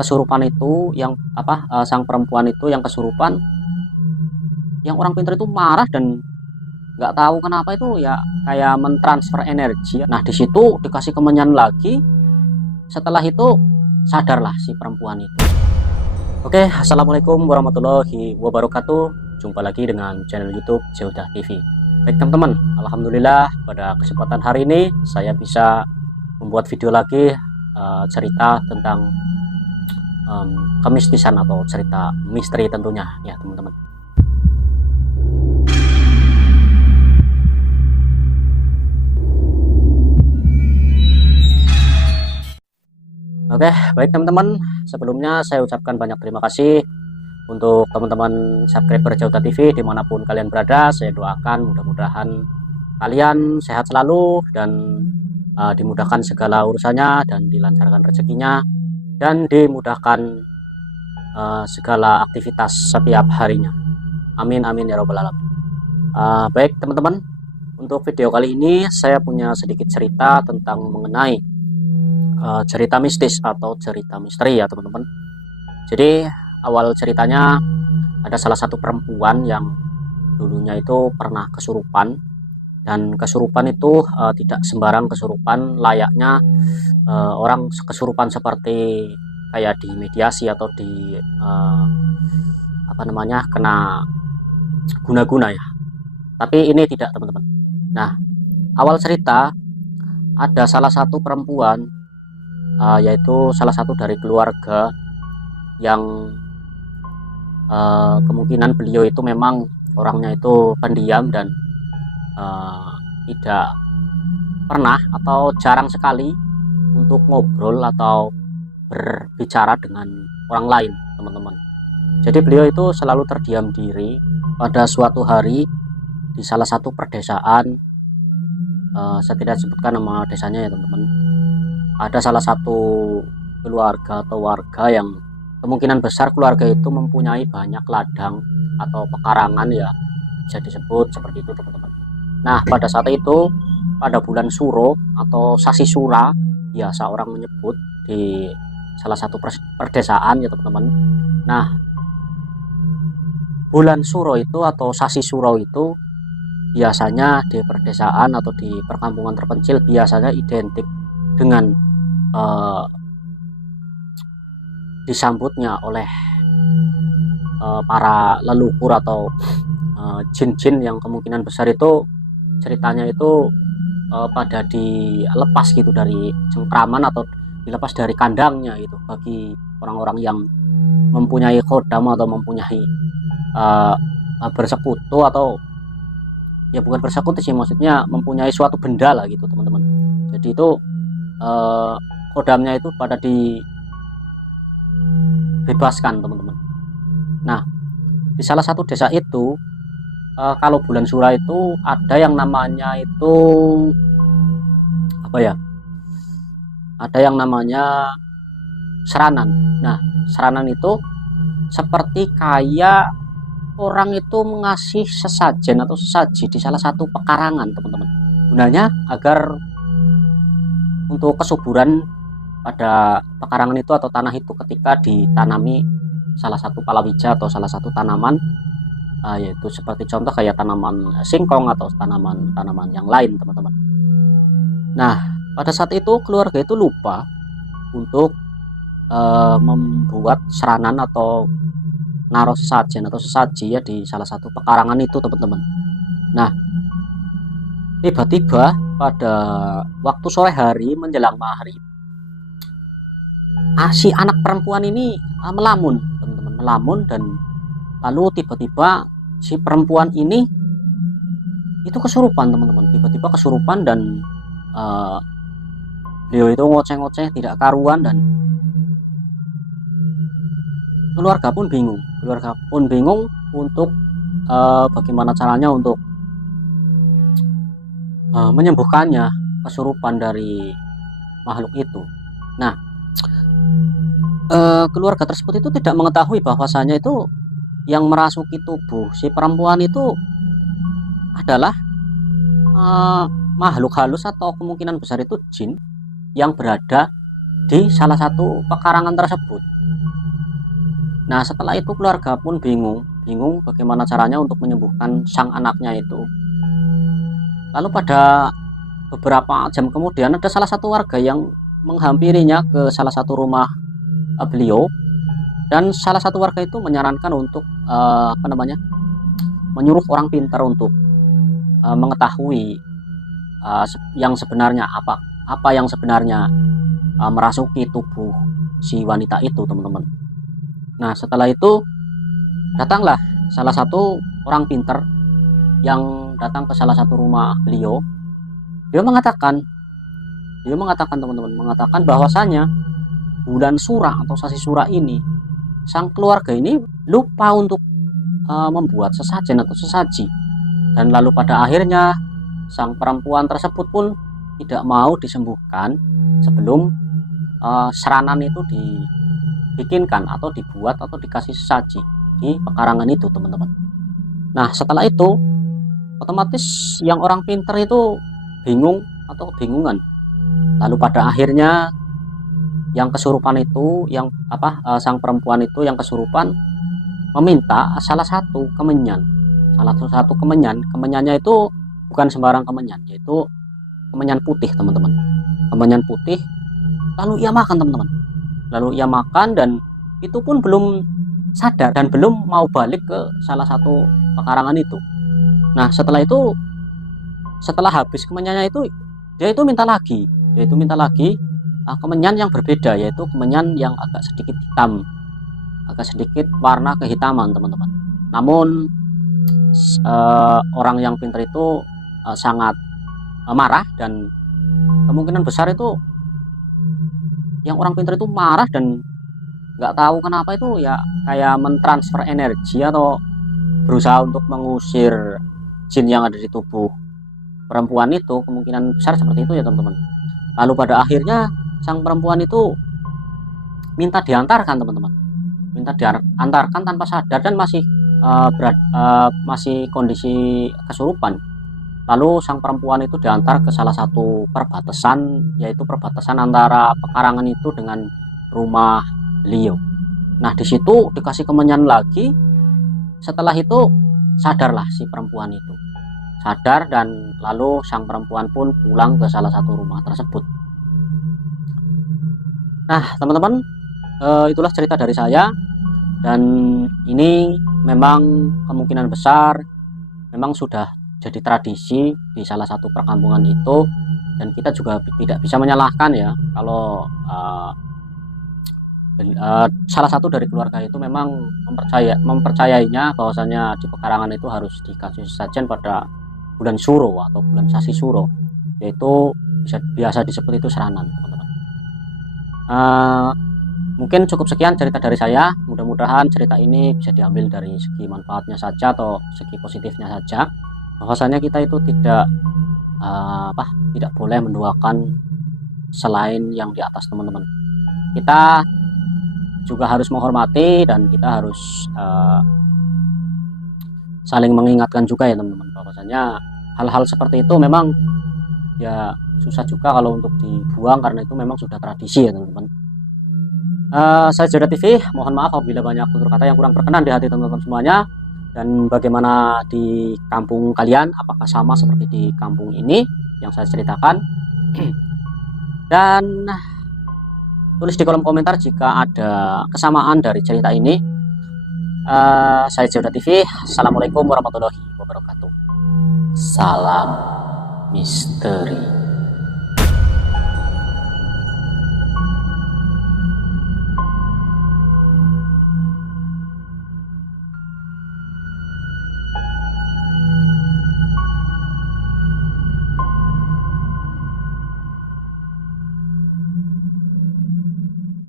kesurupan itu yang sang perempuan itu yang kesurupan, yang orang pintar itu marah dan nggak tahu kenapa itu ya kayak mentransfer energi. Nah di situ dikasih kemenyan lagi. Setelah itu sadarlah si perempuan itu. Oke, assalamualaikum warahmatullahi wabarakatuh. Jumpa lagi dengan channel YouTube Zeuda TV. Baik teman-teman, alhamdulillah pada kesempatan hari ini saya bisa membuat video lagi cerita tentang kemistisan atau cerita misteri tentunya ya teman-teman. Oke, baik teman-teman, sebelumnya saya ucapkan banyak terima kasih untuk teman-teman subscriber Zeuda TV dimanapun kalian berada. Saya doakan mudah-mudahan kalian sehat selalu dan dimudahkan segala urusannya dan dilancarkan rezekinya dan dimudahkan segala aktivitas setiap harinya. Amin amin ya robbal alamin. Baik teman-teman, untuk video kali ini saya punya sedikit cerita tentang mengenai cerita mistis atau cerita misteri ya teman-teman. Jadi awal ceritanya ada salah satu perempuan yang dulunya itu pernah kesurupan, dan kesurupan itu tidak sembarang kesurupan layaknya orang kesurupan seperti kayak di mediasi atau di kena guna-guna ya. Tapi ini tidak teman-teman. Nah awal cerita ada salah satu perempuan yaitu salah satu dari keluarga yang kemungkinan beliau itu memang orangnya itu pendiam dan tidak pernah atau jarang sekali untuk ngobrol atau berbicara dengan orang lain teman-teman. Jadi beliau itu selalu terdiam diri. Pada suatu hari di salah satu perdesaan, saya tidak sebutkan nama desanya ya teman-teman, ada salah satu keluarga atau warga yang kemungkinan besar keluarga itu mempunyai banyak ladang atau pekarangan ya, bisa disebut seperti itu teman-teman. Nah pada saat itu pada bulan Suro atau Sasi Sura biasa orang menyebut di salah satu perdesaan ya teman-teman. Nah bulan Suro itu atau Sasi Suro itu biasanya di perdesaan atau di perkampungan terpencil biasanya identik dengan disambutnya oleh para leluhur atau jin-jin yang kemungkinan besar itu ceritanya itu pada dilepas gitu dari cengkraman atau dilepas dari kandangnya itu bagi orang-orang yang mempunyai kodam atau mempunyai bersekutu, atau ya bukan bersekutu sih, maksudnya mempunyai suatu benda lah gitu teman-teman. Jadi itu kodamnya itu pada dibebaskan teman-teman. Nah di salah satu desa itu kalau bulan Sura itu ada yang namanya itu ada yang namanya seranan. Nah seranan itu seperti kayak orang itu mengasih sesajen atau sesaji di salah satu pekarangan teman-teman. Gunanya agar untuk kesuburan pada pekarangan itu atau tanah itu ketika ditanami salah satu palawija atau salah satu tanaman, yaitu seperti contoh kayak tanaman singkong atau tanaman yang lain teman-teman. Nah pada saat itu keluarga itu lupa untuk membuat seranan atau naruh sesajen atau sesaji ya di salah satu pekarangan itu teman-teman. Nah tiba-tiba pada waktu sore hari menjelang maghrib, si anak perempuan ini melamun teman-teman, melamun, dan lalu tiba-tiba si perempuan ini itu kesurupan teman-teman. Tiba-tiba kesurupan dan beliau itu ngoceh-ngoceh tidak karuan, dan keluarga pun bingung untuk bagaimana caranya untuk menyembuhkannya kesurupan dari makhluk itu. Nah keluarga tersebut itu tidak mengetahui bahwasanya itu yang merasuki tubuh si perempuan itu adalah makhluk halus atau kemungkinan besar itu jin yang berada di salah satu pekarangan tersebut. Nah, setelah itu keluarga pun bingung bagaimana caranya untuk menyembuhkan sang anaknya itu. Lalu pada beberapa jam kemudian ada salah satu warga yang menghampirinya ke salah satu rumah beliau, dan salah satu warga itu menyarankan untuk menyuruh orang pintar untuk mengetahui yang sebenarnya apa yang sebenarnya merasuki tubuh si wanita itu, teman-teman. Nah, setelah itu datanglah salah satu orang pintar yang datang ke salah satu rumah beliau. Dia mengatakan teman-teman, mengatakan bahwasanya bulan Sura atau Sasi Sura ini, sang keluarga ini lupa untuk membuat sesajen atau sesaji, dan lalu pada akhirnya sang perempuan tersebut pun tidak mau disembuhkan sebelum seranan itu dibikinkan atau dibuat atau dikasih sesaji di pekarangan itu, teman-teman. Nah, setelah itu otomatis yang orang pintar itu bingung atau kebingungan. Lalu pada akhirnya yang kesurupan itu, sang perempuan itu yang kesurupan meminta salah satu kemenyan. Kemenyannya itu bukan sembarang kemenyan, yaitu kemenyan putih, teman-teman. Kemenyan putih. Lalu ia makan, teman-teman. Dan itu pun belum sadar dan belum mau balik ke salah satu pekarangan itu. Nah, setelah habis kemenyannya itu, dia itu minta lagi kemenyan yang berbeda, yaitu kemenyan yang agak sedikit hitam, agak sedikit warna kehitaman, teman-teman. Namun orang yang pintar itu sangat marah, dan kemungkinan besar itu yang orang pintar itu marah dan nggak tahu kenapa itu ya kayak mentransfer energi atau berusaha untuk mengusir jin yang ada di tubuh perempuan itu. Kemungkinan besar seperti itu ya, teman-teman. Lalu pada akhirnya sang perempuan itu minta diantarkan, teman-teman, tanpa sadar dan masih kondisi kesurupan. Lalu sang perempuan itu diantar ke salah satu perbatasan, yaitu perbatasan antara pekarangan itu dengan rumah beliau. Nah, di situ dikasih kemenyan lagi. Setelah itu sadarlah si perempuan itu. Dan lalu sang perempuan pun pulang ke salah satu rumah tersebut. Nah, teman-teman, itulah cerita dari saya, dan ini memang kemungkinan besar memang sudah jadi tradisi di salah satu perkampungan itu, dan kita juga tidak bisa menyalahkan ya kalau salah satu dari keluarga itu memang mempercayainya bahwasanya di pekarangan itu harus dikasih sesajen pada bulan Suro atau bulan Sasi Suro, yaitu biasa disebut itu seranan, teman-teman. Mungkin cukup sekian cerita dari saya. Mudah-mudahan cerita ini bisa diambil dari segi manfaatnya saja atau segi positifnya saja, bahwasanya kita itu tidak boleh menduakan selain yang di atas, teman-teman. Kita juga harus menghormati, dan kita harus saling mengingatkan juga ya, teman-teman, bahwasanya hal-hal seperti itu memang ya susah juga kalau untuk dibuang, karena itu memang sudah tradisi ya, teman-teman. Saya Joda TV, mohon maaf apabila banyak tutur kata yang kurang berkenan di hati teman-teman semuanya. Dan bagaimana di kampung kalian, apakah sama seperti di kampung ini yang saya ceritakan? Dan tulis di kolom komentar jika ada kesamaan dari cerita ini. Saya Joda TV, assalamualaikum warahmatullahi wabarakatuh. Salam misteri.